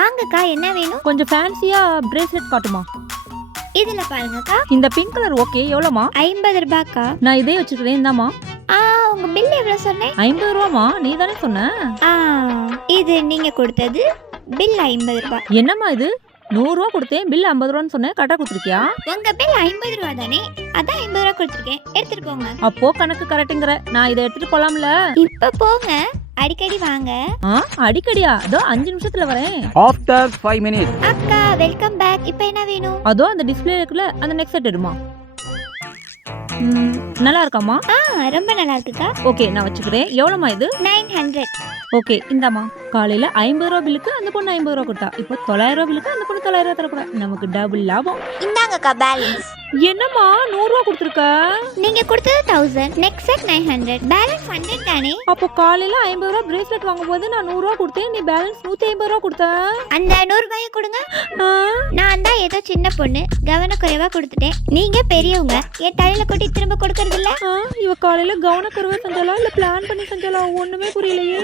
வாங்கக்கா, என்ன வேணும்? கொஞ்சம் ஃபேன்சியா பிரேஸ்லெட் காட்டுமா? இதுல பாருங்கக்கா. இந்த பிங்க் கலர் ஓகே. எவ்வளோமா? 50 ரூபாய்க்கா. நான் இதே வச்சுக்கிறேன். இந்தாம்மா. உங்க பில் எவ்வளவு சொன்னேன்? 50 ரூபாமா? நீ தானே சொன்ன. இது நீங்க கொடுத்தது பில் 50 ரூபாய். என்னம்மா இது? 100 ரூபா கொடுத்தேன், பில் 50 ரூபான்னு சொன்னேன். கரெக்டா கொடுத்துருக்கியா? உங்க பில் 50 ரூபா தானே, அதான் 50 ரூபா கொடுத்துருக்கேன். எடுத்துட்டு போங்க. அப்போ கணக்கு கரெக்டுங்கிற. நான் இதை எடுத்துட்டு போலாம்ல? இப்ப போங்க, அடிக்கடி வாங்க. அடிக்கடியா? அதோ 5 நிமிஷத்துல வரேன். After 5 minutes. அக்கா வெல்கம் பேக். இப்போ என்ன வேணும்? அதோ அந்த டிஸ்பிளே இருக்குல்ல, அந்த நெக்ஸ்ட் செட் எடுமா. நல்லா இருக்காமா? ரொம்ப நல்லா இருக்குக்கா. ஓகே, நான் வச்சுக்கிறேன். எவ்வளோமா இது? 900. ஓகே, இந்தாமா. காலையில 50 ரூபா பில்லுக்கு அந்த பொண்ணு 50 ரூபா கொடுத்தா. இப்போ 900 ரூபா பில்லுக்கு அந்த பொண்ணு 900 ரூபா தரப்போறா. நமக்கு டபுள் லாபம். இந்தாங்கக்கா பேலன்ஸ். என்னம்மா 100 ரூபா கொடுத்துருக்க? நீங்க கொடுத்தது 1000, நெக்ஸ்ட் செட் 900, பேலன்ஸ் 100 தானே. அப்போ காலையில 50 ரூபா பிரேஸ்லெட் வாங்கும்போது நான் 100 ரூபா கொடுத்தேன், நீ பேலன்ஸ் 150 ரூபா கொடுத்த. அந்த 100 ரூபாயை கொடுங்க. நான் தான் ஏதோ சின்ன பொண்ணு, கவனக்குறைவா கொடுத்துட்டேன். நீங்க பெரியவங்க, என் தலையில கொட்டி திரும்ப கொடுக்கறது இல்ல. இவ காலையில கவனக்குறைவா செஞ்சாலா இல்ல பிளான் பண்ணி செஞ்சாலா? ஒண்ணுமே புரியலையே.